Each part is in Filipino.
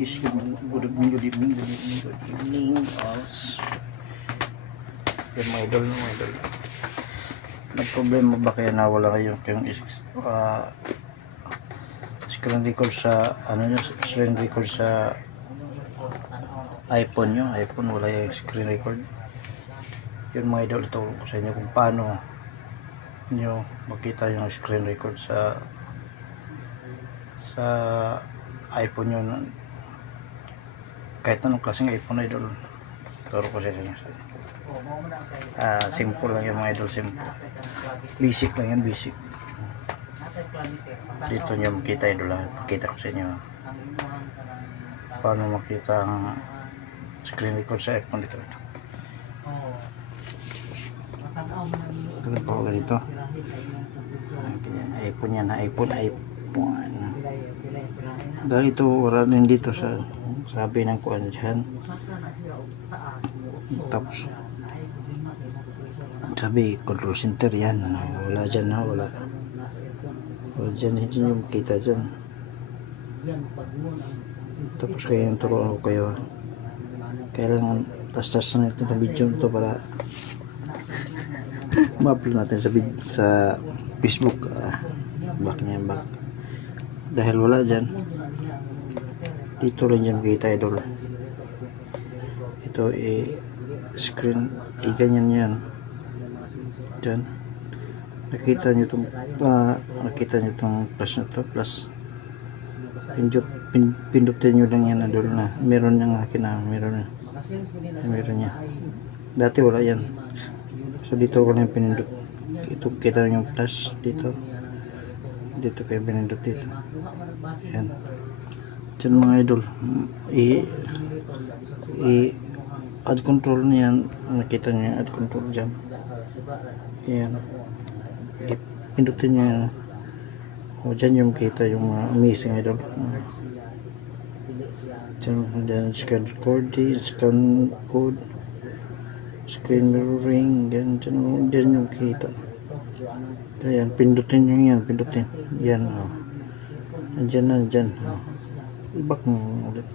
Yes, good evening, alls. Yan mga idol, mga idol. Nagproblema ba kaya nawala kayo kayong screen record sa screen record sa iPhone nyo? iPhone wala yung screen record. Yun mga idol, ituro ko sa inyo kung paano nyo makita yung screen record sa iPhone nyo, kahit anong klaseng iPhone idol. Turo ko sa inyo. Simple lang yung mga idol, simple. Basic lang yan, basic. Dito nyo makita idol, pakita ko sa inyo paano makita ang screen record sa iPhone dito. Ito po ganito. iPhone yan, iPhone. Dahil ito wala din dito sa sabi ng kuan dyan. Tapos sabi control center yan, wala dyan, wala dyan, hindi nyo makita dyan. Tapos kaya yung turuan ko kayo, kailangan tas-tas na ito ng video ito para ma-upload natin sa Facebook. Back niya, back. Dahil wala dyan, dito rin dyan makita idol. Ito screen, ganyan yan dyan. Nakita nyo itong plus na to, plus pindutin nyo lang yan idol, na meron niyang akin na meron niya. Dati wala yan, so dito ko lang pinindot. Ito kita nyo yung plus dito kayo pinindot dito. Yan dyan mga idol, add control niyan, nakita nyo yung add control dyan. Yan, pindutin nyo dyan yung kita yung amazing idol. Dyan scan code, screen mirroring, dyan yung kita. Ayan, pindutin nyo yan, pindutin yan. Dyan back mo ulit.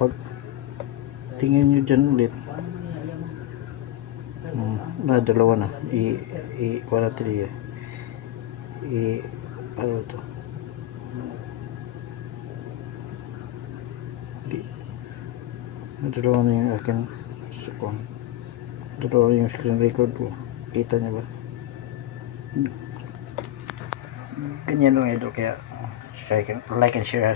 Pag tingin nyo dyan ulit, dalawa na, kuha natin paano ito, dalawa na yung akin, dalawa yung screen record ko. Kita nyo ba? Ganyan lang ito, kaya like and share.